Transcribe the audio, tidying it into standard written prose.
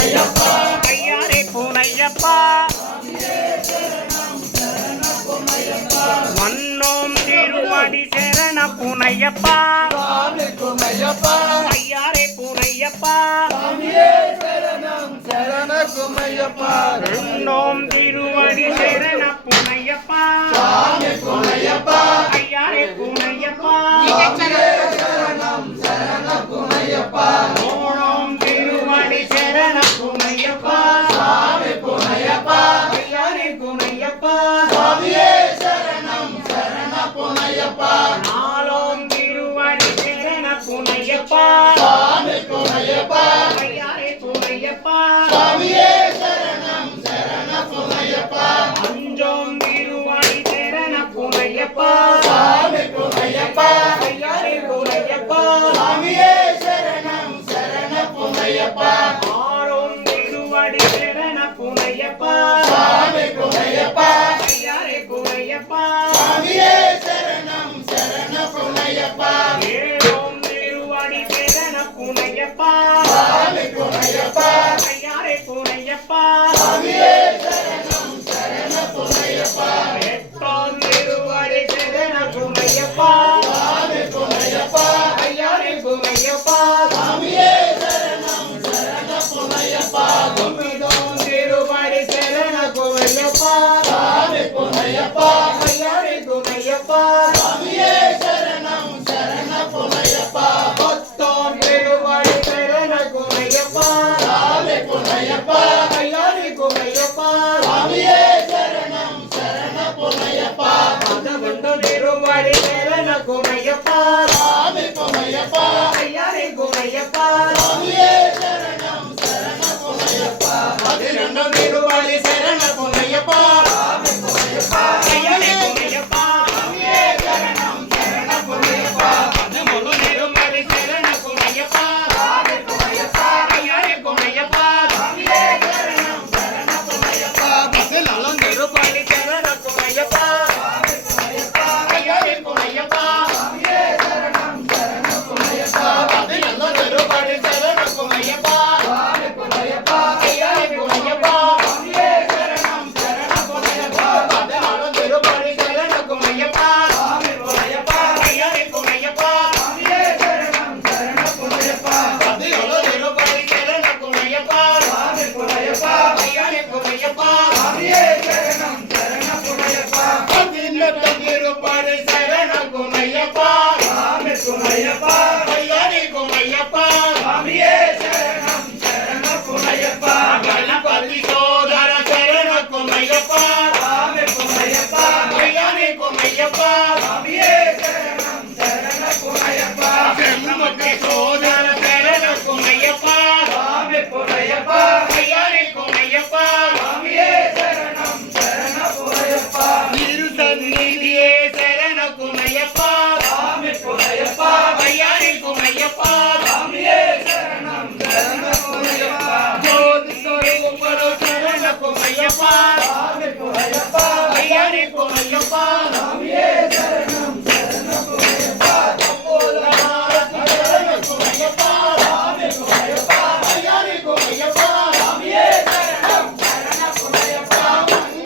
ஐயாரே பூனையப்பா வண்ணோம் திருவடி சரண பூனையப்பா ஐயாரே பூனையப்பா வண்ணோம் திருவடி சரண பூனையப்பா ஐயாரே பூனையப்பா ஓணம் திருவடி சரண பூனையப்பா ஐயாரே பூனையப்பா நாளோம் திருவடி சரண பூனையப்பா ஐயாரே பூனையப்பா அஞ்சோம் திருவடி சரண பூனையப்பா ஐயாரே பூனையப்பா ஆரோம் திருவடி சரண பூனையப்பா ஐயாரே பூனையப்பா ஏழோம் திருவடி சரண பூனையப்பா ஐயாரே பூனையப்பா எட்டோம் திருவடி சரண பூனையப்பா ஐயாரே பூனையப்பா ஒன்பதோம் திருவடி சரண பூனையப்பா ஐயாரே பூனையப்பா பத்தோம் திருவடி சரண பூனையப்பா ஐயாரே பூனையப்பா பதினொன்று திருவடி சரண பூனையப்பா ஐயாரே பூனையப்பா